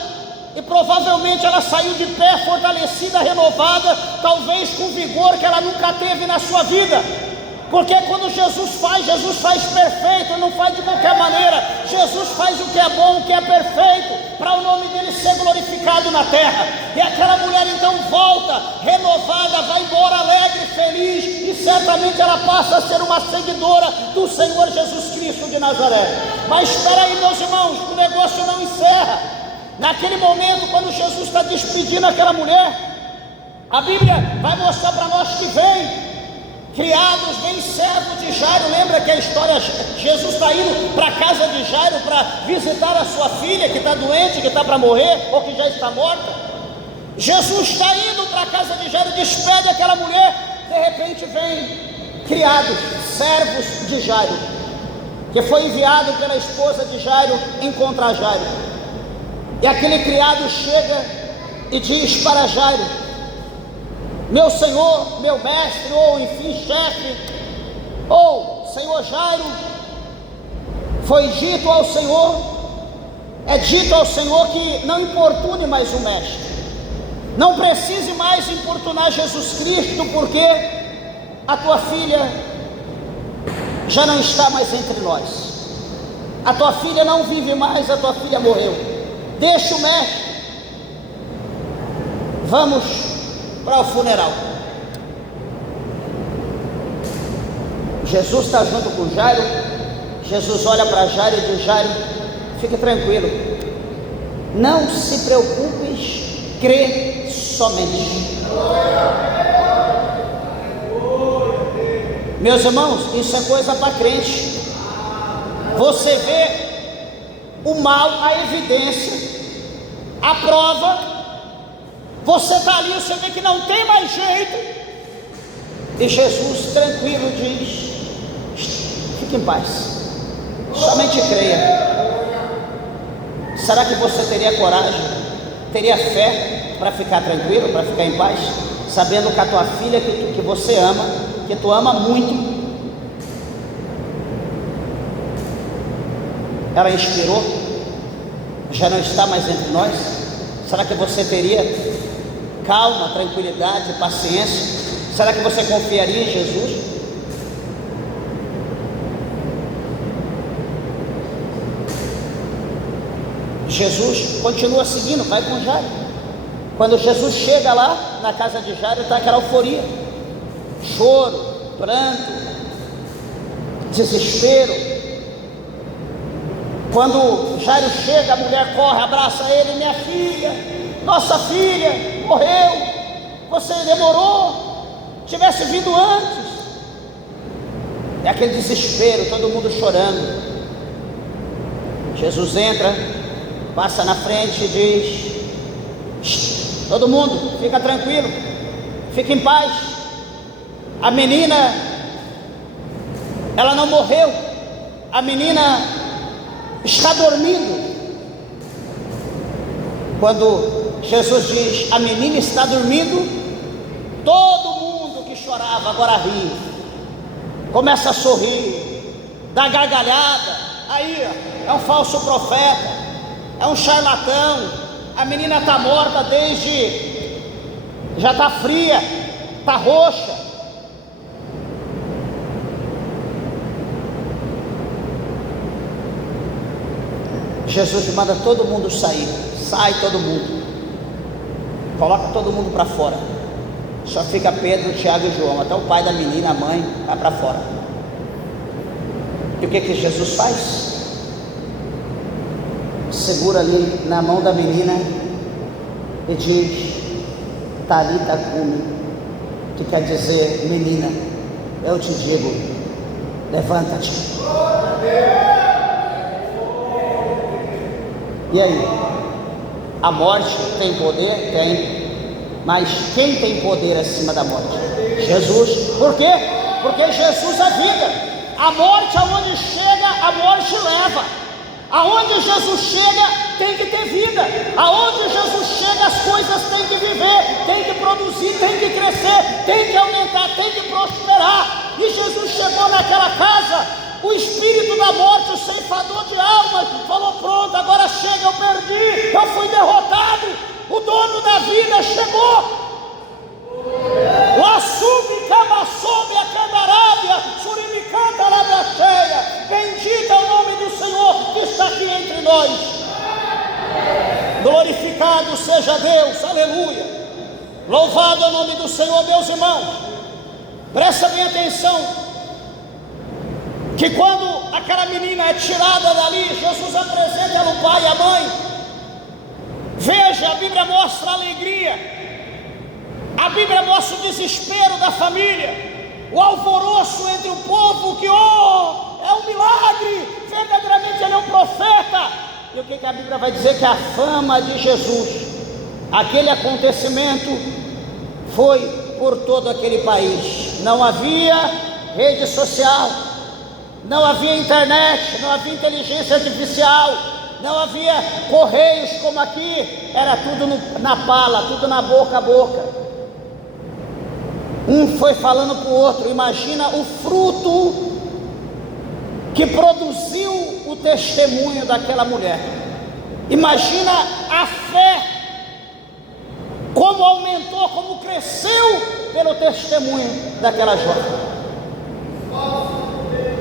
e provavelmente ela saiu de pé, fortalecida, renovada, talvez com vigor que ela nunca teve na sua vida. Porque quando Jesus faz perfeito, não faz de qualquer maneira. Jesus faz o que é bom, o que é perfeito, para o nome dele ser glorificado na terra. E aquela mulher então volta, renovada, vai embora alegre, feliz, e certamente ela passa a ser uma seguidora do Senhor Jesus Cristo de Nazaré. Mas espera aí, meus irmãos, o negócio não encerra. Naquele momento, quando Jesus está despedindo aquela mulher, a Bíblia vai mostrar para nós que vem criados, vem servos de Jairo. Lembra que a história, Jesus está indo para a casa de Jairo para visitar a sua filha que está doente, que está para morrer, ou que já está morta. Jesus está indo para a casa de Jairo, despede aquela mulher. De repente vem criados, servos de Jairo, que foi enviado pela esposa de Jairo encontrar Jairo. E aquele criado chega e diz para Jairo: meu senhor, meu mestre, ou enfim chefe, ou senhor Jairo, foi dito ao Senhor, é dito ao Senhor que não importune mais o mestre, não precise mais importunar Jesus Cristo, porque a tua filha já não está mais entre nós, a tua filha não vive mais, a tua filha morreu. Deixa o mestre, vamos para o funeral. Jesus está junto com Jairo. Jesus olha para Jairo e diz: Jairo, fique tranquilo, não se preocupes, crê somente. Meus irmãos, isso é coisa para crente. Você vê o mal, a evidência, a prova. Você está ali, você vê que não tem mais jeito, e Jesus tranquilo diz: fique em paz, somente creia. Será que você teria coragem, teria fé para ficar tranquilo, para ficar em paz, sabendo que a tua filha que você ama, que tu ama muito, ela expirou, já não está mais entre nós? Será que você teria calma, tranquilidade, paciência? Será que você confiaria em Jesus? Jesus continua seguindo, vai com Jairo. Quando Jesus chega lá na casa de Jairo, está aquela euforia, choro, pranto, desespero. Quando Jairo chega, a mulher corre, abraça ele: minha filha, nossa filha morreu, você demorou, tivesse vindo antes. É aquele desespero, todo mundo chorando. Jesus entra, passa na frente e diz: todo mundo, fica tranquilo, fica em paz. A menina, ela não morreu, a menina está dormindo. Quando Jesus diz: a menina está dormindo, todo mundo que chorava agora ri, começa a sorrir, dá gargalhada. Aí é um falso profeta, é um charlatão. A menina está morta desde, já está fria, está roxa. Jesus manda todo mundo sair. Sai todo mundo, coloca todo mundo para fora. Só fica Pedro, Tiago e João. Até o pai da menina, a mãe, vai para fora. E o que Jesus faz? Segura ali na mão da menina e diz: Talita cumi, que quer dizer: menina, eu te digo, levanta-te. E aí? A morte tem poder? Tem. Mas quem tem poder acima da morte? Jesus. Por quê? Porque Jesus é vida. A morte, aonde chega, a morte leva. Aonde Jesus chega, tem que ter vida. Aonde Jesus chega, as coisas têm que viver, tem que produzir, tem que crescer, tem que aumentar, tem que prosperar. E Jesus chegou naquela casa, o espírito da morte, o ceifador de almas, falou: pronto, agora chega, eu perdi, eu fui derrotado, o dono da vida chegou. Laçume, camaçome, a candarábia, surimicanta, labracheia. Bendito é o nome do Senhor que está aqui entre nós. Glorificado seja Deus, aleluia. Louvado é o nome do Senhor, meus irmãos. Presta bem atenção, que quando aquela menina é tirada dali, Jesus apresenta ela o pai e a mãe. Veja, a Bíblia mostra a alegria, a Bíblia mostra o desespero da família, o alvoroço entre o povo, que é um milagre, verdadeiramente ele é um profeta. E o que a Bíblia vai dizer? Que a fama de Jesus, aquele acontecimento, foi por todo aquele país. Não havia rede social, não havia internet, não havia inteligência artificial, não havia correios como aqui, era tudo na pala, tudo na boca a boca. Um foi falando para o outro. Imagina o fruto que produziu o testemunho daquela mulher. Imagina a fé, como aumentou, como cresceu pelo testemunho daquela jovem.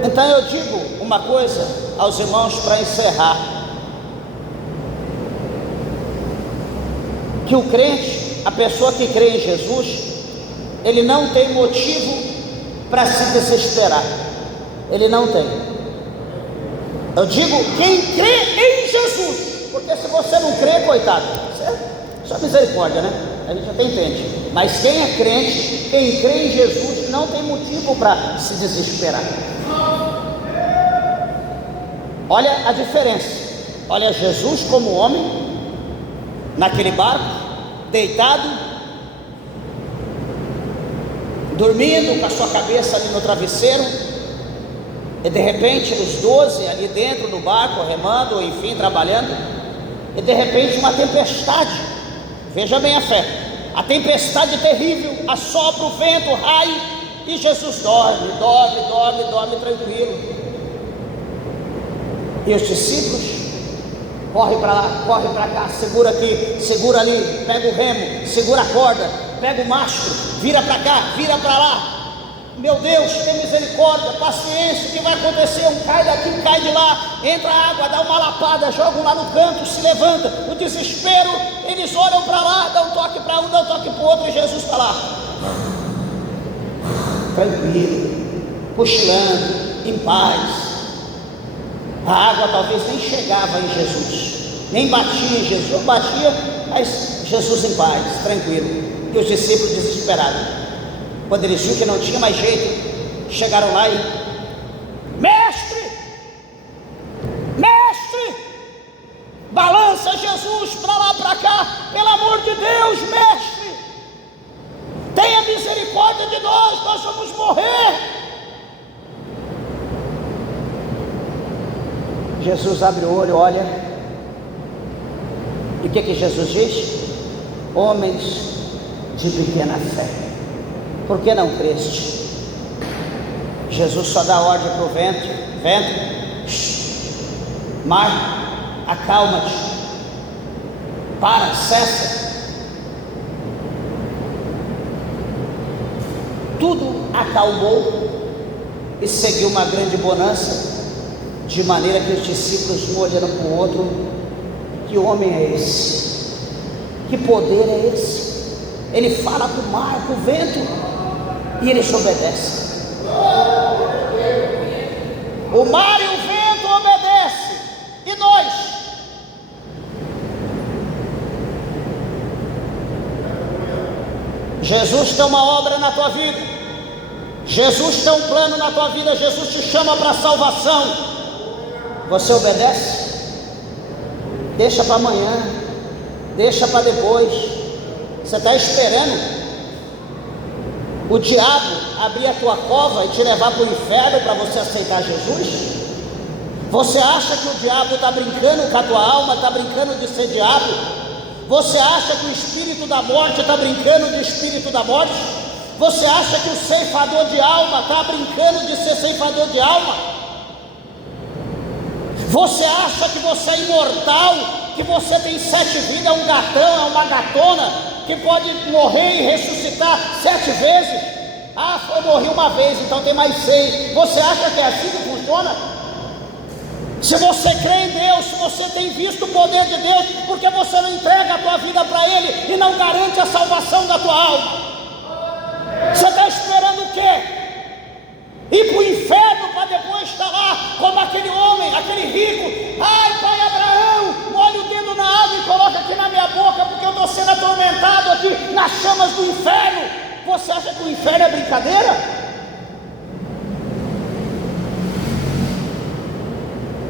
Então eu digo uma coisa aos irmãos para encerrar: que o crente, a pessoa que crê em Jesus, ele não tem motivo para se desesperar. Ele não tem. Eu digo quem crê em Jesus, porque se você não crê, coitado, só misericórdia, né? A gente até entende. Mas quem é crente, quem crê em Jesus, não tem motivo para se desesperar. Olha a diferença. Olha Jesus como homem, naquele barco, deitado, dormindo com a sua cabeça ali no travesseiro, e de repente os 12 ali dentro do barco, remando, enfim, trabalhando, e de repente uma tempestade. Veja bem a fé, a tempestade terrível, assopra o vento, o raio, e Jesus dorme tranquilo. E os discípulos corre para lá, corre para cá, segura aqui, segura ali, pega o remo, segura a corda, pega o mastro, vira para cá, vira para lá. Meu Deus, tem misericórdia, paciência, o que vai acontecer? Um cai daqui, cai de lá, entra a água, dá uma lapada, joga um lá no canto, se levanta. O desespero, eles olham para lá, dá um toque para um, dá um toque para o outro, e Jesus está lá, tranquilo, cochilando, em paz. A água talvez nem chegava em Jesus, nem batia em Jesus, não batia, mas Jesus em paz, tranquilo. E os discípulos desesperados. Quando eles viram que não tinha mais jeito, chegaram lá e: mestre, balança Jesus para lá, para cá, pelo amor de Deus, mestre, tenha misericórdia de nós vamos morrer. Jesus abre o olho, olha, e o que Jesus diz? Homens de pequena fé, por que não creste? Jesus só dá ordem para o vento, mar, acalma-te, para, cessa. Tudo acalmou e seguiu uma grande bonança. de maneira que os discípulos um olharam para o outro: que homem é esse? Que poder é esse? Ele fala com o mar, com o vento, e eles obedecem. O mar e o vento obedecem. E nós? Jesus tem uma obra na tua vida, Jesus tem um plano na tua vida, Jesus te chama para a salvação. Você obedece? Deixa para amanhã, deixa para depois. Você está esperando o diabo abrir a tua cova e te levar para o inferno para você aceitar Jesus? Você acha que o diabo está brincando com a tua alma, está brincando de ser diabo? Você acha que o espírito da morte está brincando de espírito da morte? Você acha que o ceifador de alma está brincando de ser ceifador de alma? Você acha que você é imortal, que você tem 7 vidas, é um gatão, é uma gatona, que pode morrer e ressuscitar 7 vezes? Ah, eu morri uma vez, então tem mais 6. Você acha que é assim que funciona? Se você crê em Deus, se você tem visto o poder de Deus, por que você não entrega a tua vida para Ele e não garante a salvação da tua alma? Você está esperando o quê? Ir para o inferno para depois estar lá como aquele homem, aquele rico? Ai, pai Abraão, molha o dedo na água e coloca aqui na minha boca, porque eu estou sendo atormentado aqui nas chamas do inferno. Você acha que o inferno é brincadeira?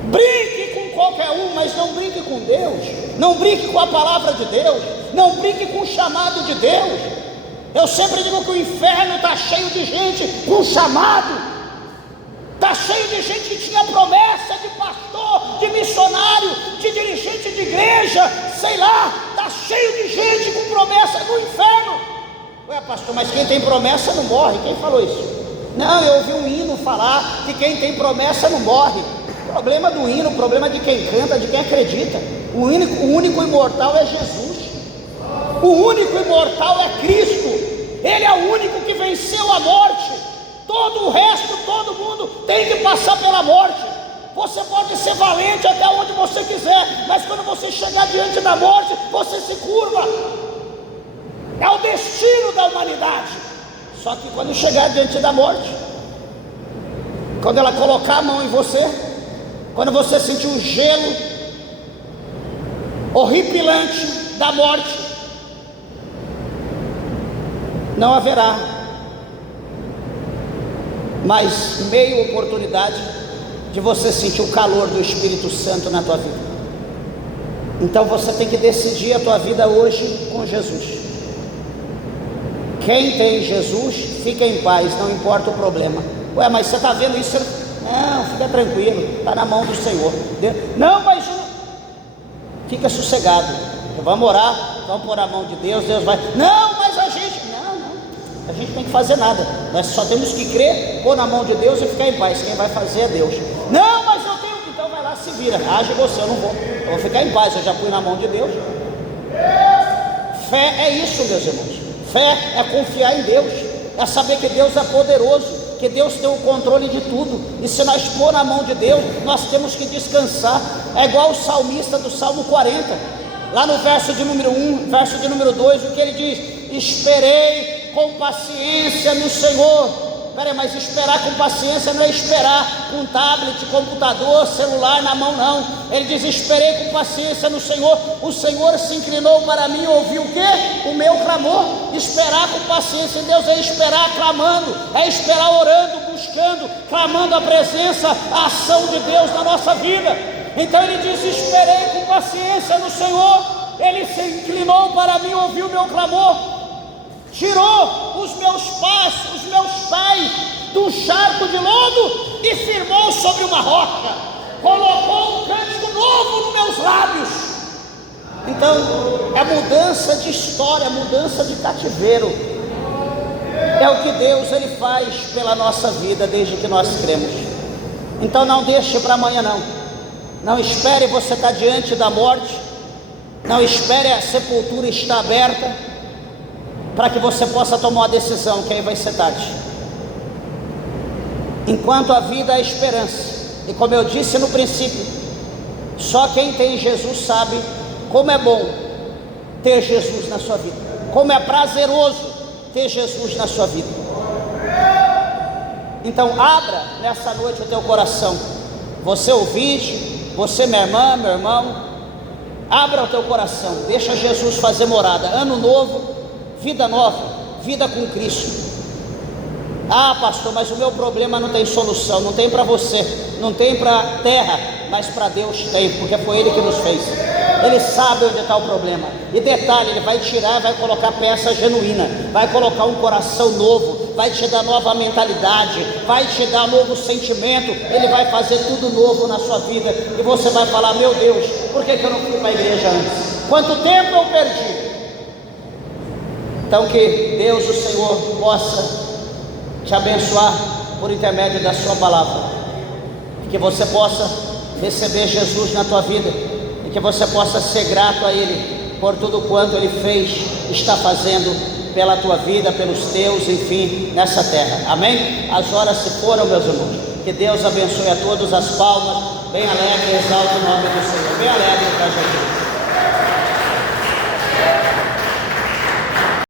Brinque com qualquer um, mas não brinque com Deus. Não brinque com a palavra de Deus. Não brinque com o chamado de Deus. Eu sempre digo que o inferno está cheio de gente com chamado. Está cheio de gente que tinha promessa de pastor, de missionário, de dirigente de igreja, sei lá. Está cheio de gente com promessa no inferno. Ué, pastor, mas quem tem promessa não morre. Quem falou isso? Não, eu ouvi um hino falar que quem tem promessa não morre. O problema do hino, o problema de quem canta, de quem acredita. O único imortal é Jesus. O único imortal é Cristo. Ele é o único que venceu a morte. Todo o resto, todo mundo tem que passar pela morte. Você pode ser valente até onde você quiser, mas quando você chegar diante da morte, você se curva. É o destino da humanidade. Só que quando chegar diante da morte, quando ela colocar a mão em você, quando você sentir o gelo horripilante da morte, não haverá mais meia oportunidade de você sentir o calor do Espírito Santo na tua vida. Então você tem que decidir a tua vida hoje com Jesus. Quem tem Jesus, fica em paz, não importa o problema. Ué, mas você está vendo isso? Não, fica tranquilo, está na mão do Senhor. Não, mas fica sossegado. Vamos orar, vamos pôr a mão de Deus, Deus vai. Não, mas a gente a gente não tem que fazer nada. Nós só temos que crer, pôr na mão de Deus e ficar em paz. Quem vai fazer é Deus. Não, mas eu tenho que. Então vai lá, se vira. Age você, eu não vou. Eu vou ficar em paz, eu já pus na mão de Deus. Fé é isso, meus irmãos. Fé é confiar em Deus, é saber que Deus é poderoso, que Deus tem o controle de tudo. E se nós pôr na mão de Deus, nós temos que descansar. É igual o salmista do Salmo 40, lá no verso de número 1, verso de número 2, o que ele diz: esperei com paciência no Senhor. Peraí, mas esperar com paciência não é esperar com tablet, computador, celular na mão, não. Ele diz: esperei com paciência no Senhor. O Senhor se inclinou para mim e ouviu o quê? O meu clamor. Esperar com paciência em Deus é esperar clamando, é esperar orando, buscando, clamando a presença, a ação de Deus na nossa vida. Então ele diz: esperei com paciência no Senhor. Ele se inclinou para mim e ouviu o meu clamor. Tirou os meus pés do charco de lodo e firmou sobre uma rocha. Colocou um cântico novo nos meus lábios. Então é mudança de história, mudança de cativeiro. É o que Deus ele faz pela nossa vida desde que nós cremos. Então não deixe para amanhã, não. Não espere você estar diante da morte. Não espere a sepultura estar aberta para que você possa tomar uma decisão, que aí vai ser tarde. Enquanto a vida é esperança, E como eu disse no princípio, só quem tem Jesus sabe como é bom ter Jesus na sua vida, como é prazeroso ter Jesus na sua vida. Então abra nessa noite o teu coração, você ouvinte, você minha irmã, meu irmão, abra o teu coração, deixa Jesus fazer morada. Ano novo, vida nova, vida com Cristo. Ah, pastor, mas o meu problema não tem solução. Não tem para você, não tem para a terra, mas para Deus tem, porque foi Ele que nos fez. Ele sabe onde está o problema. E detalhe, Ele vai tirar, vai colocar peça genuína, vai colocar um coração novo, vai te dar nova mentalidade, vai te dar novo sentimento. Ele vai fazer tudo novo na sua vida. E você vai falar: meu Deus, por que eu não fui para a igreja antes? Quanto tempo eu perdi? Então que Deus, o Senhor, possa te abençoar por intermédio da sua palavra, e que você possa receber Jesus na tua vida, e que você possa ser grato a Ele por tudo quanto Ele fez, está fazendo pela tua vida, pelos teus, enfim, nessa terra. Amém? As horas se foram, meus irmãos. Que Deus abençoe a todos. As palmas, bem alegre, exalta o nome do Senhor, bem alegre para Jesus.